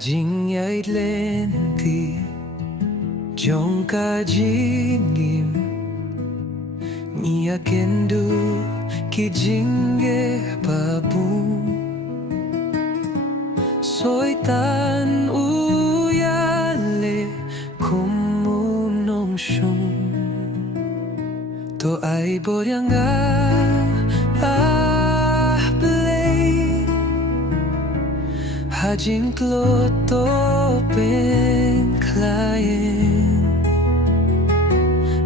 Hajing ay lenti Jong ka jingim Niya kendo kijinge pabung Soy tan uyale kumunong syong To ay boyanga play Hajing kloto pen klayen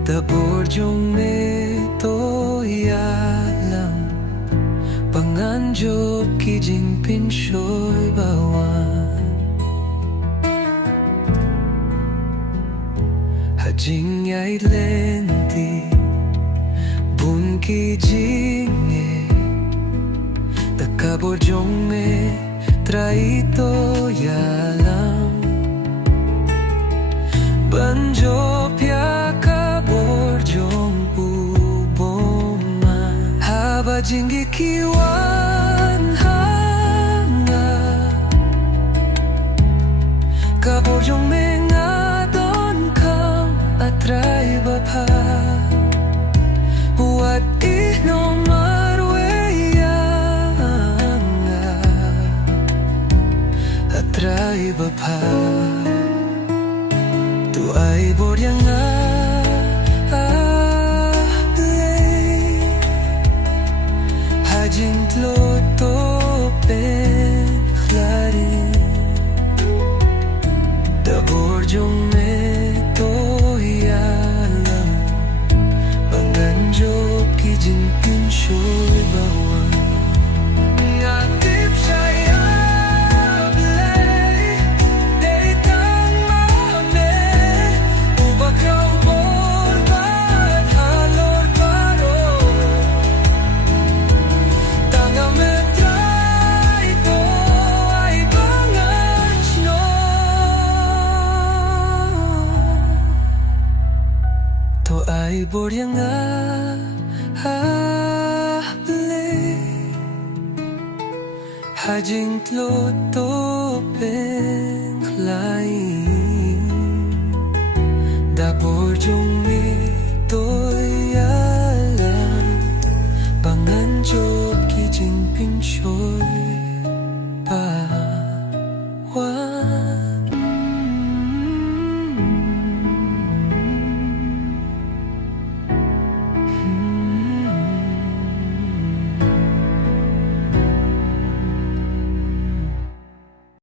Da borjong me to yalam Panganjop kijing pinshoy bawan Hajing ay lenti Bun kijing Da kaborjong me traito yalam Banjop ya kaborjong uboma Haba jinggi kiwan hanga Kaborjong me ngadon kam atray bapa What no marweyanga Atray bapa Tu ay boryanga Hajing tloto pen klarin Da borjong me to yalam Panganjop kijing pinshoy bawan Ngatip saya ay boryanga play Hajing tloto pen klain Da borjong me